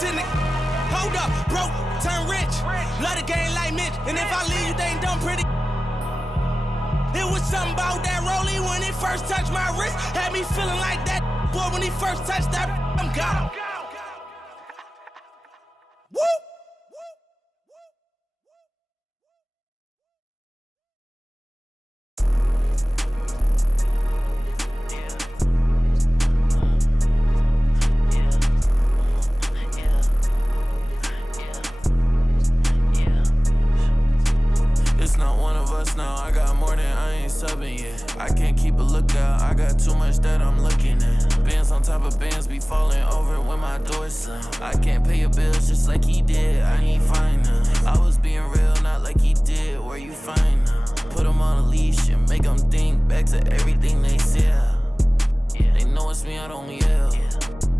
to the hold up, broke, turn rich. Love the game like Mitch, and if I leave you, they ain't done pretty. It was something about that rollie when it first touched my wrist. Had me feeling like that boy when he first touched that. I'm gone. Woo! It's not one of us now, I got more than I ain't subbing yet. I can't keep a lookout, I got too much that I'm looking at. Bands on top of bands be falling over when my door slam. I can't pay your bills just like he did, I ain't fine now. I was being real, not like he did, where you find now? Put him on a leash and make him think back to everything they said. They know it's me, I don't yell.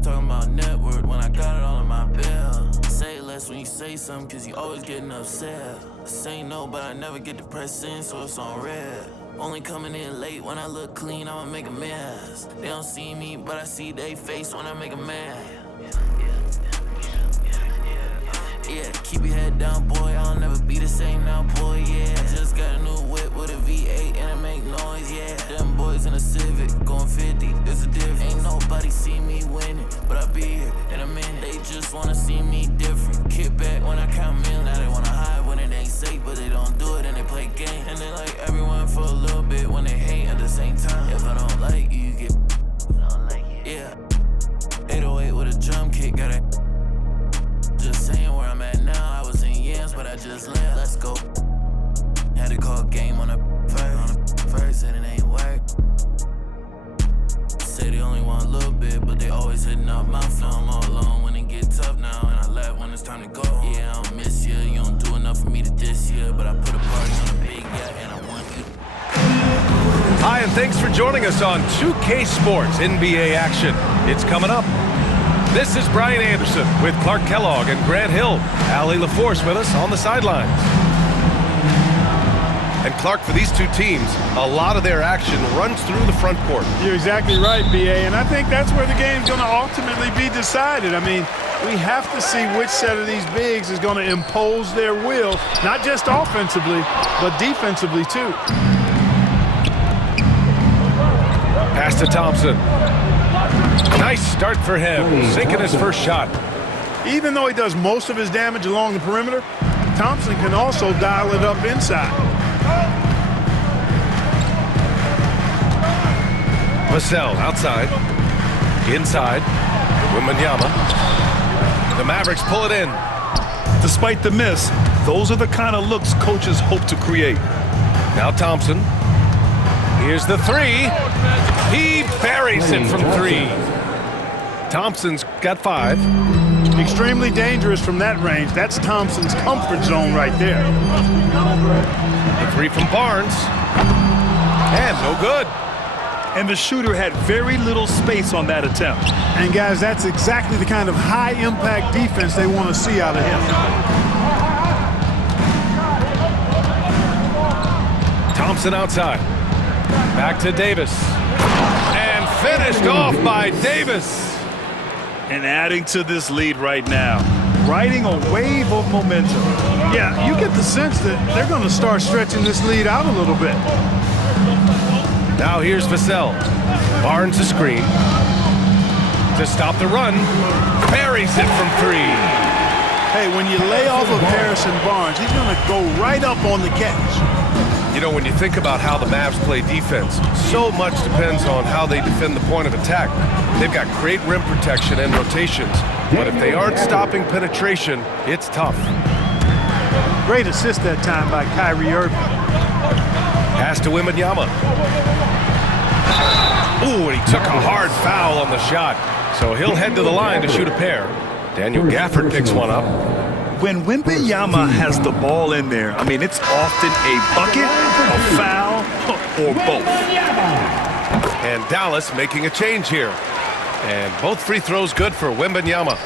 Talking about network when I got it all in my bill. Say less when you say something, cause you always getting upset. Say no, but I never get depressing, so it's on red. Only coming in late when I look clean, I'ma make a mess. They don't see me, but I see they face when I make a mad. Yeah, keep your head down, boy, I'll never be the same now, boy, yeah. Just got a new whip with a V8 and it make noise, yeah. Them boys in a Civic, going 50, there's a difference. Ain't nobody see me winning, but I be here in a minute. They just wanna see me different. Kick back when I count million, now they wanna hide when it ain't safe, but they don't do it and they play games. And they like everyone for a little bit when they hate at the same time. If I don't like you, you get yeah. 808 with a drum kick, got it. Just saying where I'm at now, I was in yams, but I just left. Let's go. Had to call game on the first, and it ain't work. Say they only want a little bit, but they always hitting up my phone. I'm all alone when it get tough now, and I laugh when it's time to go. Yeah, I don't miss you, you don't do enough for me to diss you, but I put a party on a big yacht, and I want you. Hi, and thanks for joining us on 2K Sports NBA action. It's coming up. This is Brian Anderson with Clark Kellogg and Grant Hill. Allie LaForce with us on the sidelines. And Clark, for these two teams, a lot of their action runs through the front court. You're exactly right, B.A., and I think that's where the game's going to ultimately be decided. I mean, we have to see which set of these bigs is going to impose their will, not just offensively, but defensively, too. Pass to Thompson. Nice start for him, sinking his first shot. Even though he does most of his damage along the perimeter, Thompson can also dial it up inside. Vassell outside, inside, Wembanyama. The Mavericks pull it in. Despite the miss, those are the kind of looks coaches hope to create. Now Thompson. Here's the three. He buries it from three. Thompson's got 5. Extremely dangerous from that range. That's Thompson's comfort zone right there. The 3 from Barnes. And no good. And the shooter had very little space on that attempt. And guys, that's exactly the kind of high-impact defense they want to see out of him. Thompson outside. Back to Davis. And finished off by Davis. And adding to this lead right now, riding a wave of momentum. Yeah, you get the sense that they're going to start stretching this lead out a little bit. Now here's Vassell. Barnes a screen. To stop the run. Buries it from 3. Hey, when you lay off of Harrison Barnes, he's going to go right up on the catch. You know, when you think about how the Mavs play defense, so much depends on how they defend the point of attack. They've got great rim protection and rotations, but if they aren't stopping penetration, it's tough. Great assist that time by Kyrie Irving. Pass to Wembanyama. Ooh, and he took a hard foul on the shot, so he'll head to the line to shoot a pair. Daniel Gafford picks one up. When Wembanyama has the ball in there, I mean, it's often a bucket, a foul, or both. And Dallas making a change here. And both free throws good for Wembanyama.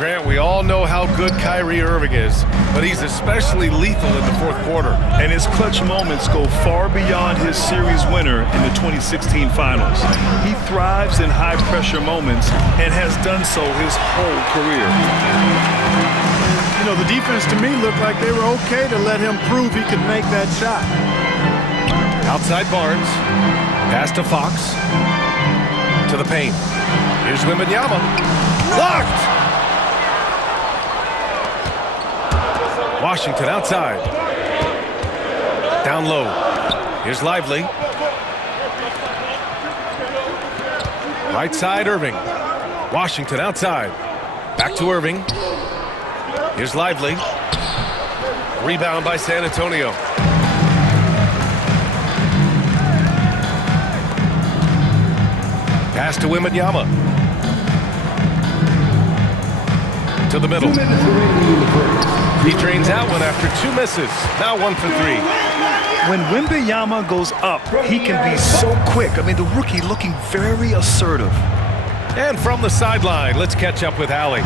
Grant, we all know how good Kyrie Irving is, but he's especially lethal in the fourth quarter. And his clutch moments go far beyond his series winner in the 2016 finals. He thrives in high-pressure moments and has done so his whole career. You know, the defense to me looked like they were okay to let him prove he could make that shot. Outside Barnes. Pass to Fox. To the paint. Here's Wembanyama. Blocked! Washington outside. Down low. Here's Lively. Right side, Irving. Washington outside. Back to Irving. Here's Lively. Rebound by San Antonio. Pass to Wembanyama. To the middle. He drains that one after 2 misses. Now 1 for 3. When Wembanyama goes up, he can be so quick. I mean, the rookie looking very assertive. And from the sideline, let's catch up with Allie.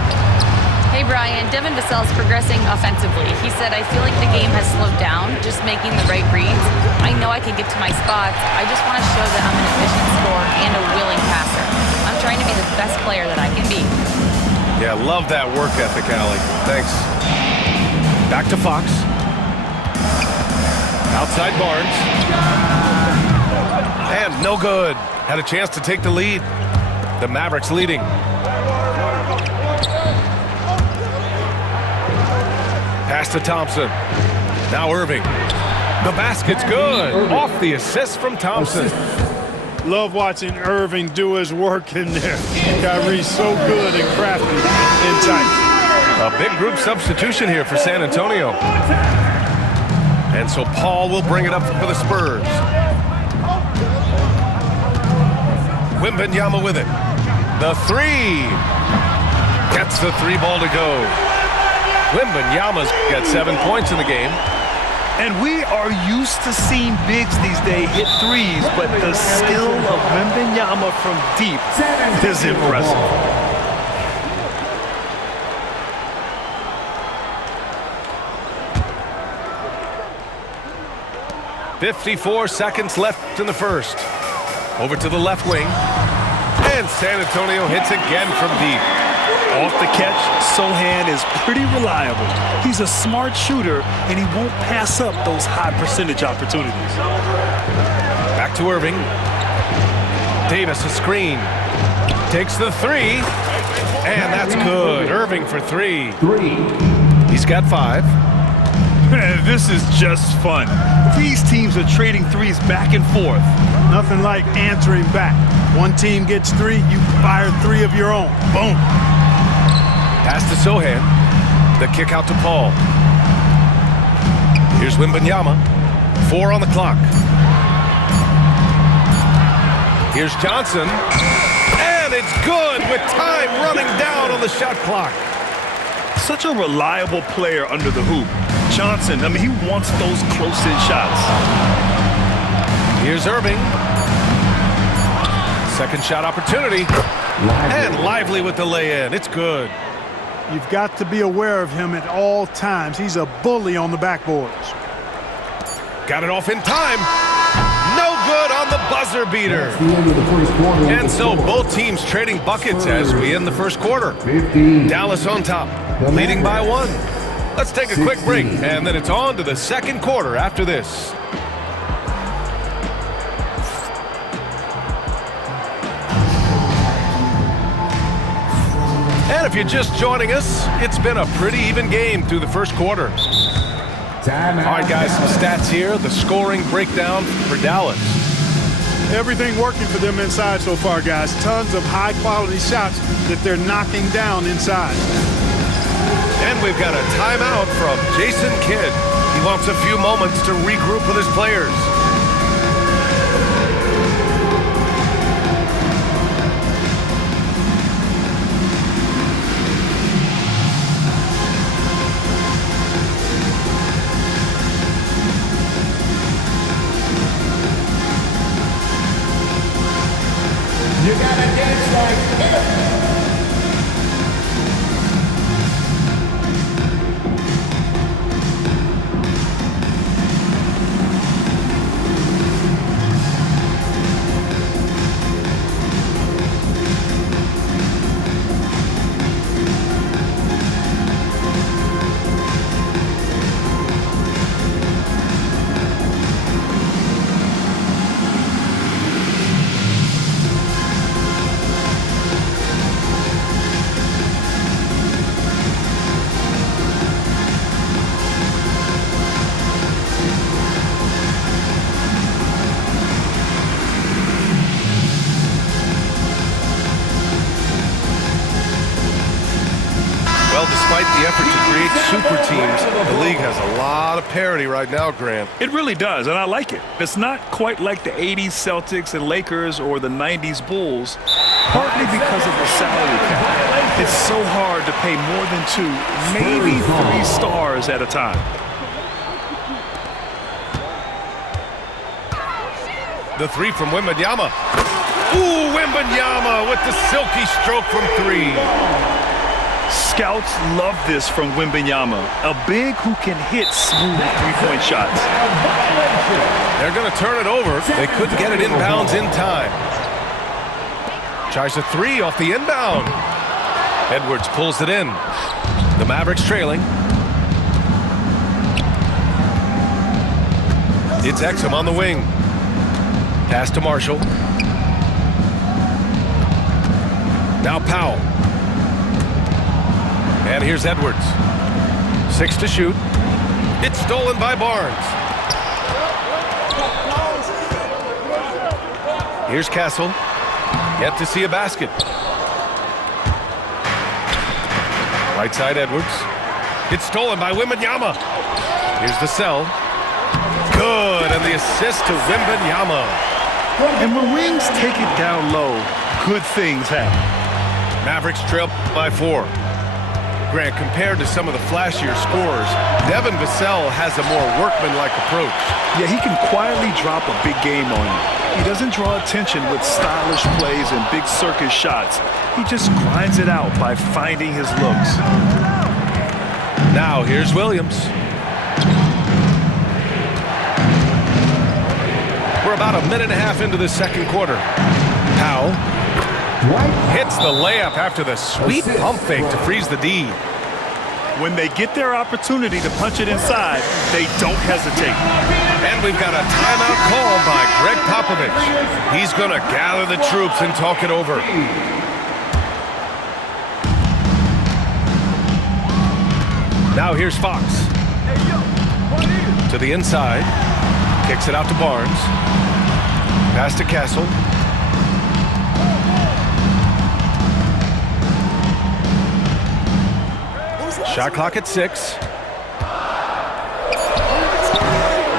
Hey, Brian. Devin Vassell's progressing offensively. He said, I feel like the game has slowed down, just making the right reads. I know I can get to my spots. I just want to show that I'm an efficient scorer and a willing passer. I'm trying to be the best player that I can be. Yeah, love that work ethic, Allie. Thanks. Back to Fox. Outside Barnes. And no good. Had a chance to take the lead. The Mavericks leading. Pass to Thompson. Now Irving. The basket's good. Off the assist from Thompson. Love watching Irving do his work in there. Kyrie's so good and crafty and tight. A big group substitution here for San Antonio. And so Paul will bring it up for the Spurs. Wembanyama with it. The three. Gets the 3 ball to go. Wembanyama's got 7 points in the game. And we are used to seeing bigs these days hit threes, but the skill of Wembanyama from deep is impressive. 54 seconds left in the first. Over to the left wing. And San Antonio hits again from deep. Off the catch, Sochan is pretty reliable. He's a smart shooter, and he won't pass up those high percentage opportunities. Back to Irving. Davis a screen. Takes the 3. And that's good. Irving for 3. He's got 5. This is just fun. These teams are trading threes back and forth. Nothing like answering back. One team gets 3, you fire 3 of your own. Boom. Pass to Sochan. The kick out to Paul. Here's Wembanyama. 4 on the clock. Here's Johnson. And it's good with time running down on the shot clock. Such a reliable player under the hoop. Johnson, I mean, he wants those close-in shots. Here's Irving. Second shot opportunity. And Lively with the lay-in. It's good. You've got to be aware of him at all times. He's a bully on the backboards. Got it off in time. No good on the buzzer beater. And so both teams trading buckets as we end the first quarter. Dallas on top, leading by 1. Let's take a quick break, and then it's on to the second quarter after this. And if you're just joining us, it's been a pretty even game through the first quarter. All right, guys, some stats here. The scoring breakdown for Dallas. Everything working for them inside so far, guys. Tons of high-quality shots that they're knocking down inside. And we've got a timeout from Jason Kidd. He wants a few moments to regroup with his players. You gotta dance like him. despite the effort to create super teams, the league has a lot of parity right now, Grant. It really does, and I like it. It's not quite like the 80s Celtics and Lakers or the 90s Bulls, partly because of the salary cap. It's so hard to pay more than 2, maybe 3 stars at a time. The three from Wembanyama. Ooh, Wembanyama with the silky stroke from 3. Scouts love this from Wembanyama, a big who can hit smooth three-point shots. They're going to turn it over. They couldn't get it inbounds in time. Tries a 3 off the inbound. Edwards pulls it in. The Mavericks trailing. It's Exum on the wing. Pass to Marshall. Now Powell. And here's Edwards. 6 to shoot. It's stolen by Barnes. Here's Castle. Yet to see a basket. Right side Edwards. It's stolen by Wembanyama. Here's the sell. Good, and the assist to Wembanyama. And when wings take it down low, good things happen. Mavericks trail by 4. Grant, compared to some of the flashier scorers, Devin Vassell has a more workmanlike approach. Yeah, he can quietly drop a big game on you. He doesn't draw attention with stylish plays and big circus shots. He just grinds it out by finding his looks. Now here's Williams. We're about a minute and a half into the second quarter. Powell hits the layup after the sweet pump fake to freeze the D. When they get their opportunity to punch it inside, they don't hesitate. And we've got a timeout call by Greg Popovich. He's going to gather the troops and talk it over. Now here's Fox. To the inside. Kicks it out to Barnes. Pass to Castle. Shot clock at 6.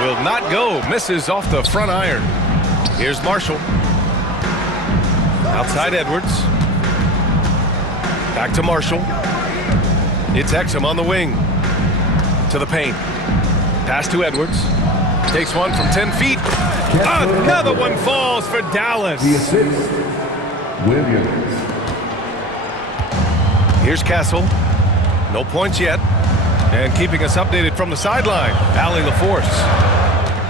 Will not go. Misses off the front iron. Here's Marshall. Outside Edwards. Back to Marshall. It's Exum on the wing. To the paint. Pass to Edwards. Takes one from 10 feet. Another one falls for Dallas. The assist, Williams. Here's Castle. No points yet. And keeping us updated from the sideline, Allie LaForce.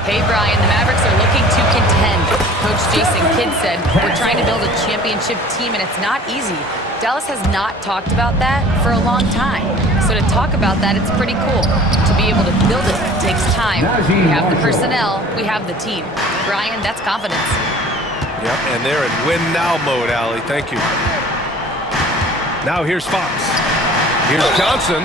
Hey, Brian, the Mavericks are looking to contend. Coach Jason Kidd said, we're trying to build a championship team, and it's not easy. Dallas has not talked about that for a long time. So to talk about that, it's pretty cool. To be able to build it takes time. We have the personnel, we have the team. Brian, that's confidence. Yep, and they're in win-now mode, Allie. Thank you. Now here's Fox. Here's Johnson.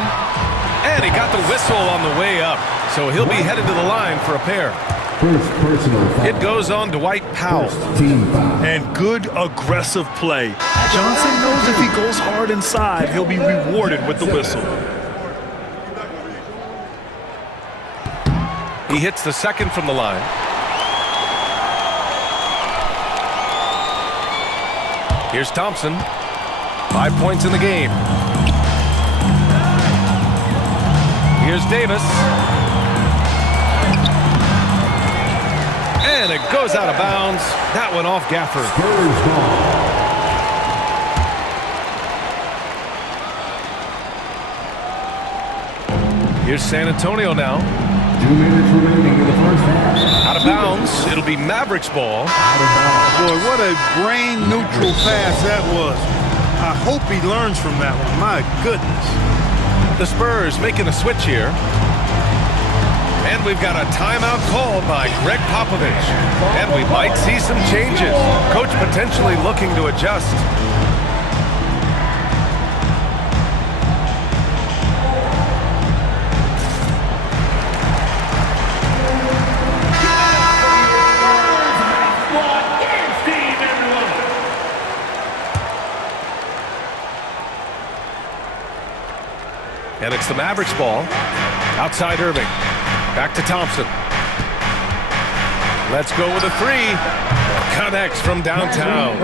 And he got the whistle on the way up. So he'll be headed to the line for a pair. First personal foul. It goes on Dwight Powell. First team foul. And good aggressive play. Johnson knows if he goes hard inside, he'll be rewarded with the whistle. He hits the second from the line. Here's Thompson. 5 points in the game. Here's Davis. And it goes out of bounds. That one off Gafford. Spurs ball. Here's San Antonio now. 2 minutes remaining in the first half. Out of bounds. It'll be Mavericks ball. Out of bounds. Boy, what a brain-neutral pass that was. I hope he learns from that one. My goodness. The Spurs making a switch here. And we've got a timeout called by Greg Popovich. And we might see some changes. Coach potentially looking to adjust. And it's the Mavericks ball. Outside Irving. Back to Thompson. Let's go with a three. Connects from downtown.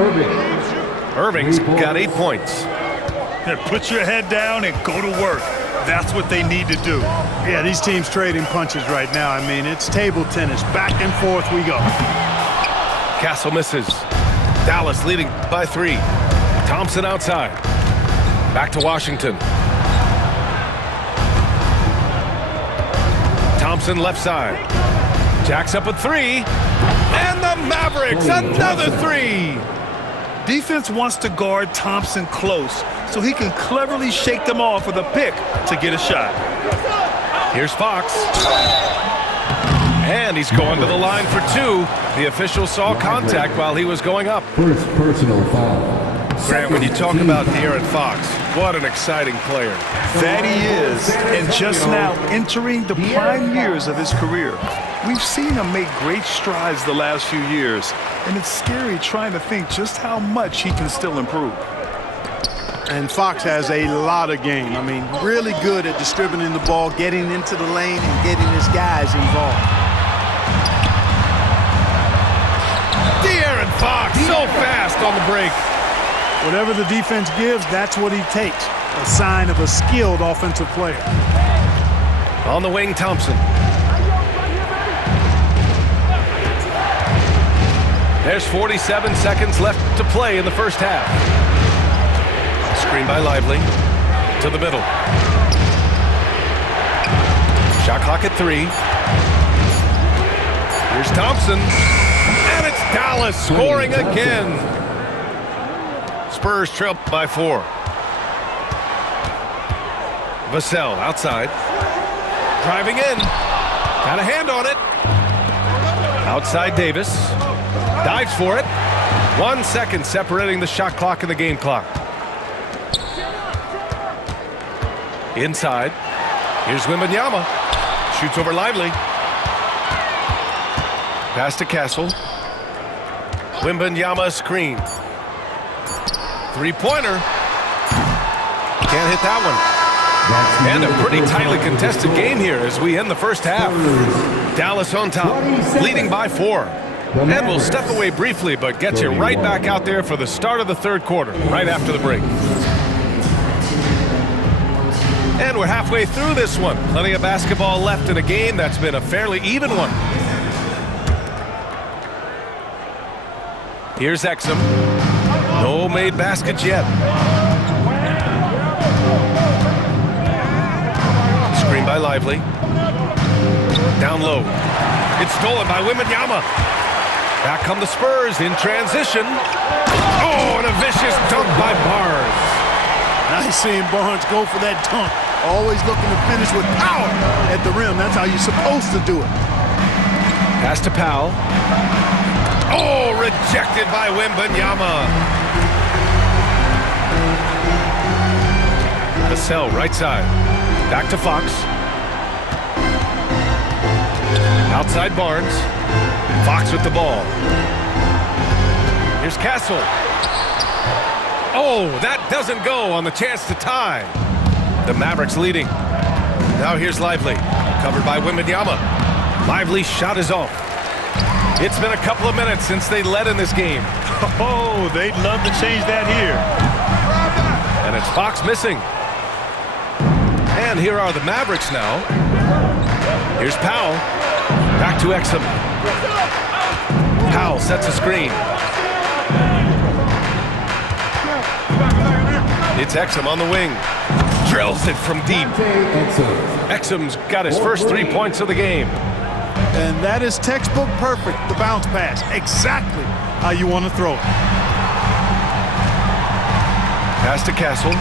Irving's got 8 points. Yeah, put your head down and go to work. That's what they need to do. Yeah, these teams trading punches right now. I mean, it's table tennis. Back and forth we go. Castle misses. Dallas leading by 3. Thompson outside. Back to Washington. Thompson left side. Jacks up a 3. And the Mavericks, another 3. Defense wants to guard Thompson close so he can cleverly shake them off with a pick to get a shot. Here's Fox. And he's going to the line for 2. The official saw contact while he was going up. First personal foul. Grant, when you talk about De'Aaron Fox, what an exciting player. That he is, and just now entering the prime years of his career. We've seen him make great strides the last few years, and it's scary trying to think just how much he can still improve. And Fox has a lot of game. I mean, really good at distributing the ball, getting into the lane, and getting his guys involved. De'Aaron Fox, so fast on the break. Whatever the defense gives, that's what he takes. A sign of a skilled offensive player. On the wing, Thompson. There's 47 seconds left to play in the first half. Screen by Lively. To the middle. Shot clock at 3. Here's Thompson. And it's Dallas scoring again. Spurs trail by 4. Vassell outside. Driving in. Got a hand on it. Outside Davis. Dives for it. 1 second separating the shot clock and the game clock. Inside. Here's Wembanyama. Shoots over Lively. Pass to Castle. Wembanyama screen. Three-pointer. Can't hit that one. And a pretty tightly contested game here as we end the first half. Dallas on top, leading by 4. And we'll step away briefly, but get you right back out there for the start of the third quarter, right after the break. And we're halfway through this one. Plenty of basketball left in a game that's been a fairly even one. Here's Exum. No made baskets yet. Screen by Lively. Down low. It's stolen by Wembanyama. Back come the Spurs in transition. Oh, and a vicious dunk by Barnes. Nice seeing Barnes go for that dunk. Always looking to finish with power at the rim. That's how you're supposed to do it. Pass to Powell. Oh, rejected by Wembanyama. Vassell, right side. Back to Fox. Outside Barnes. Fox with the ball. Here's Castle. Oh, that doesn't go on the chance to tie. The Mavericks leading. Now here's Lively. Covered by Wembanyama. Lively's shot is off. It's been a couple of minutes since they led in this game. Oh, they'd love to change that here. And it's Fox missing. And here are the Mavericks now. Here's Powell. Back to Exum. Powell sets a screen. It's Exum on the wing. Drills it from deep. Exum's got his first 3 points of the game. And that is textbook perfect, the bounce pass. Exactly how you want to throw it. Pass to Castle.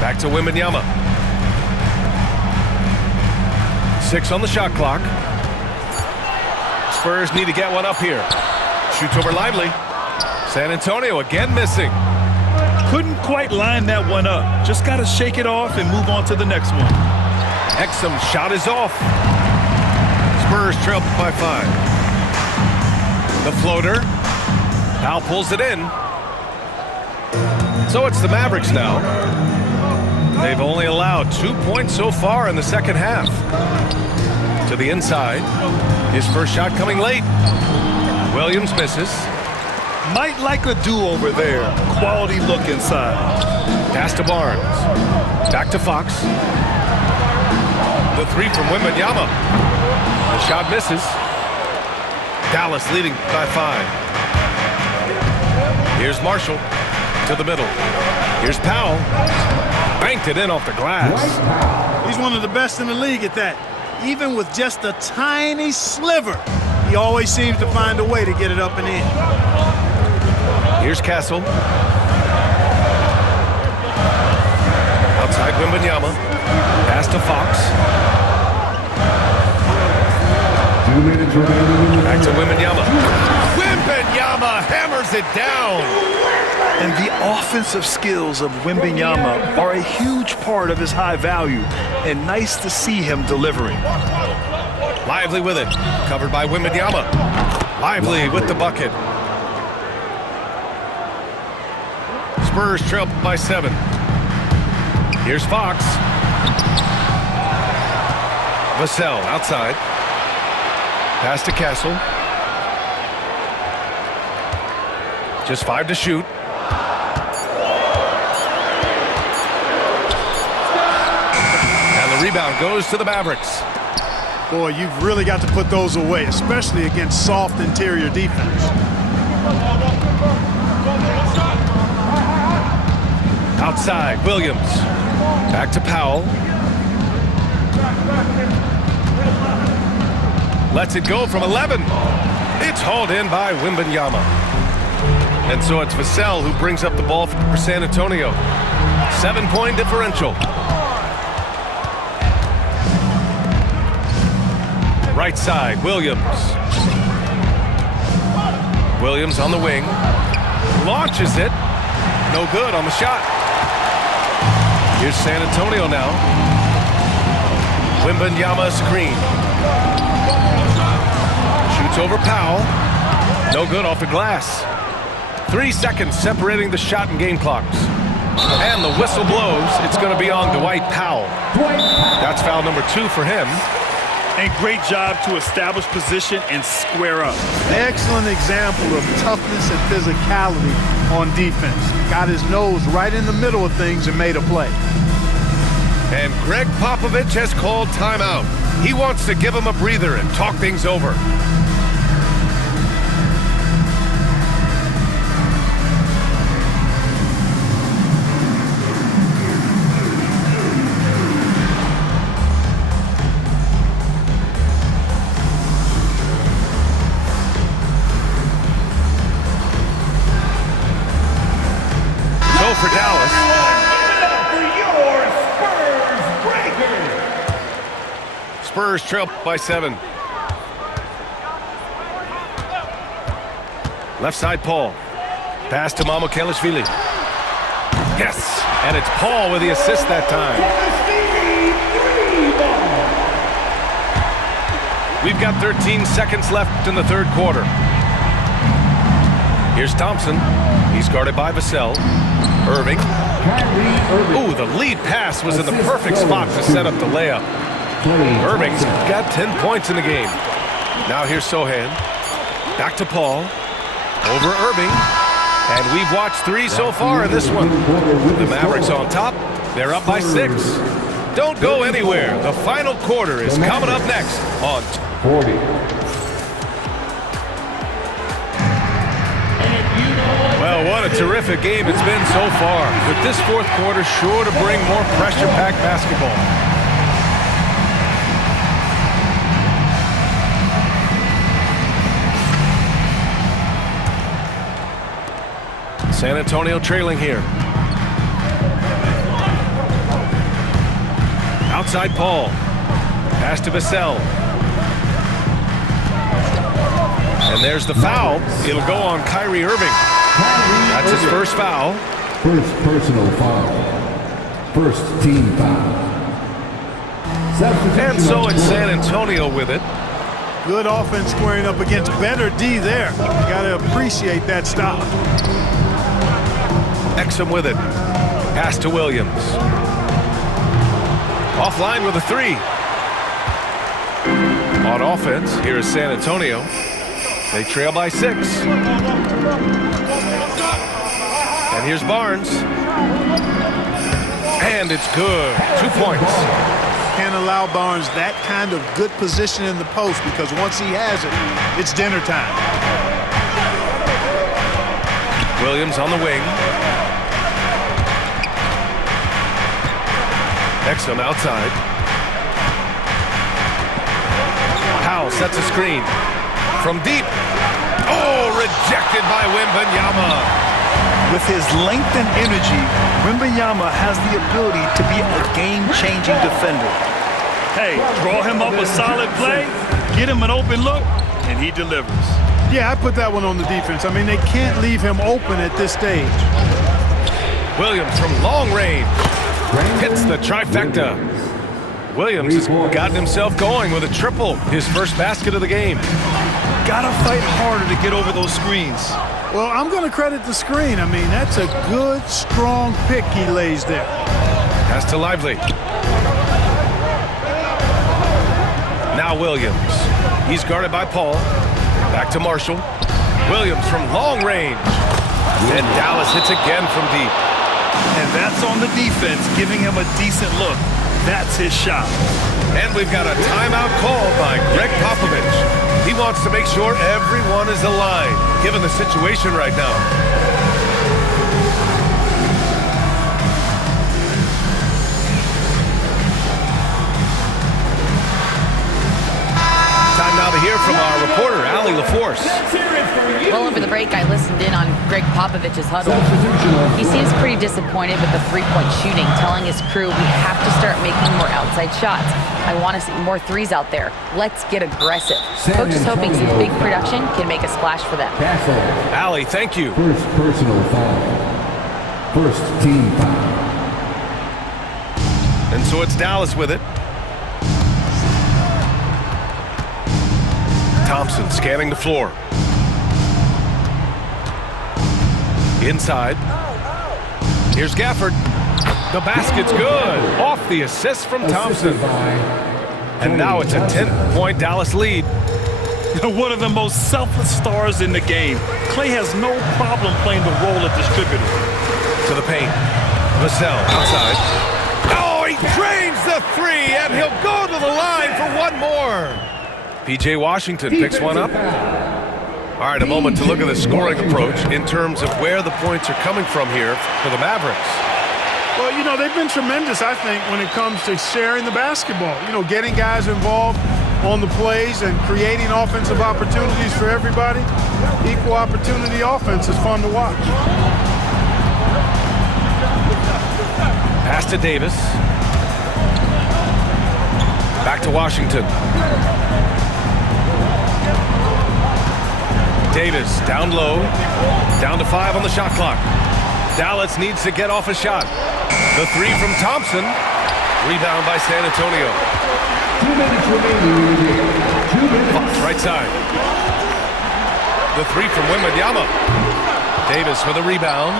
Back to Wembanyama. 6 on the shot clock. Spurs need to get one up here. Shoots over Lively. San Antonio again missing. Couldn't quite line that one up. Just got to shake it off and move on to the next one. Exum's shot is off. Spurs trail by 5. The floater. Powell pulls it in. So it's the Mavericks now. They've only allowed 2 points so far in the second half. To the inside. His first shot coming late. Williams misses. Might like a do-over there. Quality look inside. Pass to Barnes. Back to Fox. The three from Wembanyama. The shot misses. Dallas leading by 5. Here's Marshall to the middle. Here's Powell. Banked it in off the glass. He's one of the best in the league at that. Even with just a tiny sliver, he always seems to find a way to get it up and in. Here's Castle. Outside Wembanyama. Pass to Fox. 2 minutes remaining. Back to Wembanyama. Wembanyama hammers it down. And the offensive skills of Wembanyama are a huge part of his high value, and nice to see him delivering. Lively with it. Covered by Wembanyama. Lively with the bucket. Spurs trail by 7. Here's Fox. Vassell outside. Pass to Castle. Just 5 to shoot. And the rebound goes to the Mavericks. Boy, you've really got to put those away, especially against soft interior defense. Outside, Williams. Back to Powell. Lets it go from 11. It's hauled in by Wembanyama. And so it's Vassell who brings up the ball for San Antonio. 7-point differential. Right side, Williams. Williams on the wing. Launches it. No good on the shot. Here's San Antonio now. Wembanyama screen. Shoots over Powell. No good off the glass. 3 seconds separating the shot and game clocks. And the whistle blows. It's going to be on Dwight Powell. That's foul number 2 for him. And great job to establish position and square up. Excellent example of toughness and physicality on defense. Got his nose right in the middle of things and made a play. And Greg Popovich has called timeout. He wants to give him a breather and talk things over. For Dallas. Spurs trail by 7. Left side, Paul. Pass to Mamukelashvili. Yes, and it's Paul with the assist that time. We've got 13 seconds left in the third quarter. Here's Thompson. He's guarded by Vassell. Irving. Ooh, the lead pass was in the perfect spot to set up the layup. Irving's got 10 points in the game. Now here's Sohan. Back to Paul. Over Irving. And we've watched 3 so far in this one. The Mavericks on top. They're up by 6. Don't go anywhere. The final quarter is coming up next on 40. Well, what a terrific game it's been so far. With this fourth quarter sure to bring more pressure-packed basketball. San Antonio trailing here. Outside Paul. Pass to Vassell. And there's the foul. It'll go on Kyrie Irving. That's his first foul. First personal foul. First team foul. And so it's San Antonio with it. Good offense squaring up against better D there. You got to appreciate that stop. Exum with it. Pass to Williams. Offline with a 3. On offense, here is San Antonio. They trail by 6. And here's Barnes. And it's good. 2 points. Can't allow Barnes that kind of good position in the post because once he has it, it's dinner time. Williams on the wing. Exum outside. Howell sets a screen. From deep. Oh, rejected by Wembanyama. With his length and energy, Wembanyama has the ability to be a game-changing defender. Hey, draw him up a solid play, get him an open look, and he delivers. Yeah, I put that one on the defense. I mean, they can't leave him open at this stage. Williams from long range. Hits the trifecta. Williams has gotten himself going with a triple. His first basket of the game. Gotta fight harder to get over those screens. Well, I'm going to credit the screen. I mean, that's a good, strong pick he lays there. Pass to Lively. Now Williams. He's guarded by Paul. Back to Marshall. Williams from long range. And Dallas hits again from deep. And that's on the defense, giving him a decent look. That's his shot. And we've got a timeout called by Greg Popovich. He wants to make sure everyone is aligned, given the situation right now. Time now to hear from our reporter, Allie LaForce. Well, over the break, I listened in on Greg Popovich's huddle. He seems pretty disappointed with the three-point shooting, telling his crew we have to start making more outside shots. I want to see more threes out there. Let's get aggressive. Coach is hoping some big production can make a splash for them. Allie, thank you. First personal foul. First team foul. And so it's Dallas with it. Thompson scanning the floor. Inside. Here's Gafford. The basket's good. Off the assist from Thompson. And now it's a 10-point Dallas lead. One of the most selfless stars in the game. Klay has no problem playing the role of distributor. To the paint. Vassell outside. Oh, he drains the 3, and he'll go to the line for one more. P.J. Washington picks one up. All right, a moment to look at the scoring approach in terms of where the points are coming from here for the Mavericks. Well, you know, they've been tremendous, I think, when it comes to sharing the basketball. You know, getting guys involved on the plays and creating offensive opportunities for everybody. Equal opportunity offense is fun to watch. Pass to Davis. Back to Washington. Davis down low, down to 5 on the shot clock. Dallas needs to get off a shot. The 3 from Thompson, rebound by San Antonio. 2 minutes remaining. 2 minutes. Fox right side. The 3 from Wembanyama. Davis with a rebound.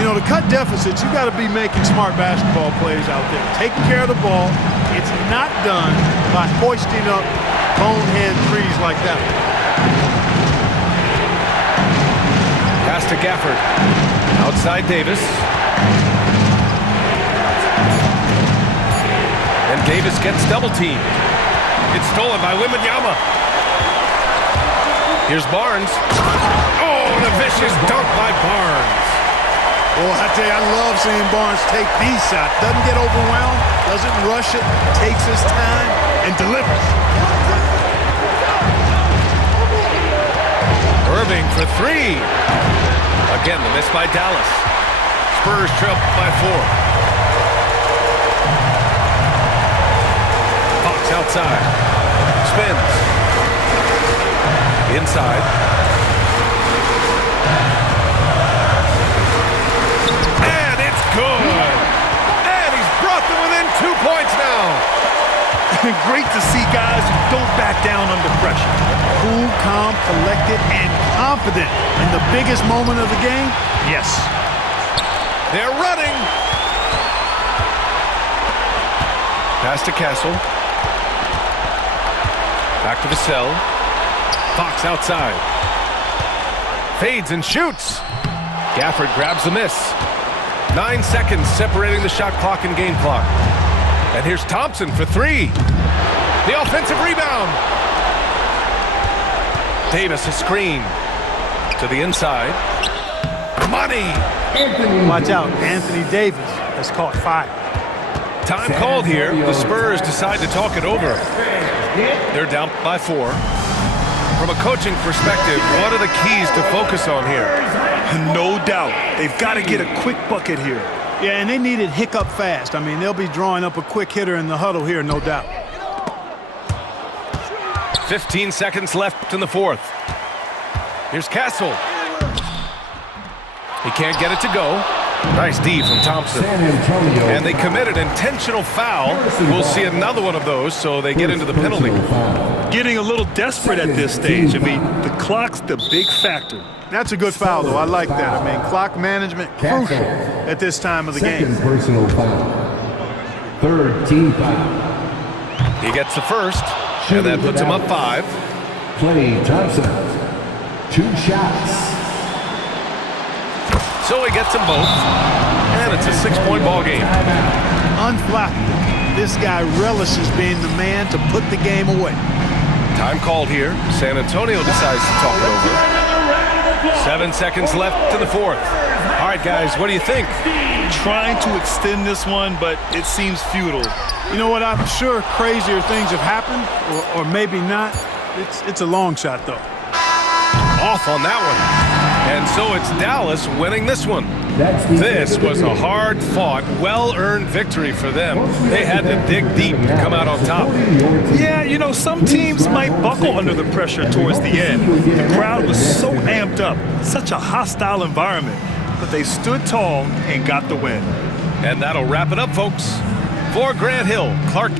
You know, to cut deficits, you got to be making smart basketball plays out there. Taking care of the ball. It's not done by hoisting up bonehead threes like that. Pass to Gafford. Outside Davis. And Davis gets double teamed. It's stolen by Wembanyama. Here's Barnes. Oh, and a vicious dunk by Barnes. Well, I tell you, I love seeing Barnes take these shots. Doesn't get overwhelmed, doesn't rush it, takes his time, and delivers. Irving for 3. Again, the miss by Dallas. Spurs trail by 4. Fox outside. Spins. Inside. And it's good. And he's brought them within 2 points now. Great to see guys who don't back down under pressure. Cool, calm, collected, and confident in the biggest moment of the game. Yes. They're running. Pass to Castle. Back to Vassell. Fox outside. Fades and shoots. Gafford grabs the miss. 9 seconds separating the shot clock and game clock. And here's Thompson for three. The offensive rebound. Davis a screen. To the inside. Money. Watch out, Anthony Davis has caught fire. Time called here. The Spurs decide to talk it over. They're down by 4. From a coaching perspective, what are the keys to focus on here? No doubt. They've got to get a quick bucket here. Yeah, and they need it hiccup fast. I mean, they'll be drawing up a quick hitter in the huddle here, no doubt. 15 seconds left in the fourth. Here's Castle. He can't get it to go. Nice D from Thompson. And they committed intentional foul. We'll see another one of those, so they get into the penalty. Getting a little desperate at this stage. I mean, the clock's the big factor. That's a good foul, though. I like that. I mean, clock management crucial at this time of the game. Second personal foul. Third team foul. He gets the first, and that puts him up 5. Klay Thompson. 2 shots. So he gets them both, and it's a 6-point ball game. Unflappable. This guy relishes being the man to put the game away. Time called here. San Antonio decides to talk it over. 7 seconds left to the fourth. All right, guys, what do you think? Trying to extend this one, but it seems futile. You know what? I'm sure crazier things have happened, or maybe not. It's a long shot, though. Off on that one. And so it's Dallas winning this one. This was a hard-fought, well-earned victory for them. They had to dig deep to come out on top. Yeah, you know, some teams might buckle under the pressure towards the end. The crowd was so amped up, such a hostile environment. But they stood tall and got the win. And that'll wrap it up, folks. For Grant Hill, Clark